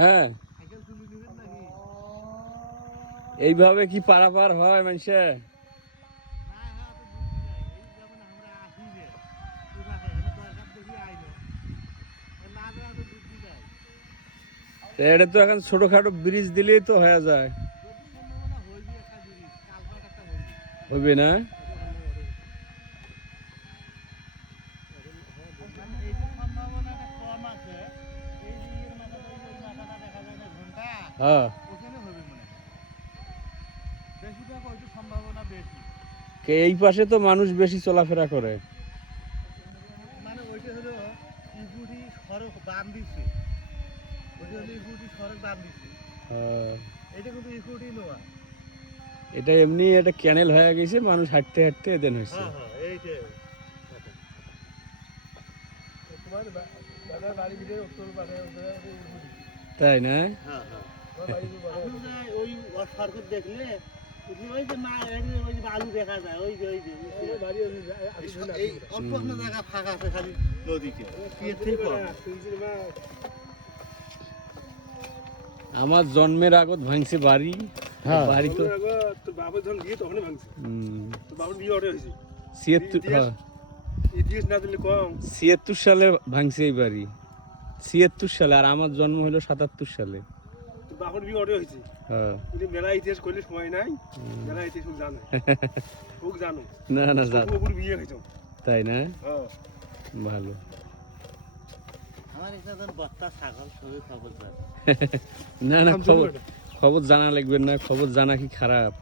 হ্যাঁ, এইভাবে কি পারাপার হয় মানুষে? এটা তো এখন ছোটখাটো ব্রিজ দিলেই তো হয়ে যায়, হবে না? হ্যাঁ, এই পাশে তো মানুষ বেশি চলাফেরা করে। মানে ওইটা হলো ইহুদি সড়ক বান দিচ্ছে, ওইটা হলো ইহুদি সড়ক বান দিচ্ছে, এটা কিন্তু ইহুদি নয়, এটা এমনি একটা ক্যানেল হয়ে গেছে, মানুষ হাঁটতে হাঁটতে এদিন হয়েছে। এইটাই তোমার দাদার বাড়ি ভিতরে উত্তর পাশে ইহুদি। তাই না? ওই সড়ক দেখলে ওই যে মা ওই যে বালু দেখা যায়, ওই যে অল্প জায়গা ফাঁকা আছে খালি নদীতে। আমার জন্মের আগত ভাঙছে বাড়ি। হ্যাঁ, বাড়ি তো তোর বাবার যখন বিয়ে তখনই ভাঙছে। তোর বাবার বিয়ে অর্ডার হয়েছে 76 না দিলে কম। 76 সালে ভাঙছে এই বাড়ি, 76 সালে। আর আমার জন্ম হলো 77 সালে। তোর বাবার বিয়ে অর্ডার হয়েছে। হ্যাঁ, তুমি মেলা ইতিহাস করলে সময় নাই, মেলা ইতিহাস জানো খুব জানো। না না জান, বিয়ে হয়েছে তাই না? হ্যাঁ, ভালো। আমার একটা বত্তা ছাগল সবই খবর জানে। না না, খবর জানা লাগবে না, খবর জানা কি খারাপ?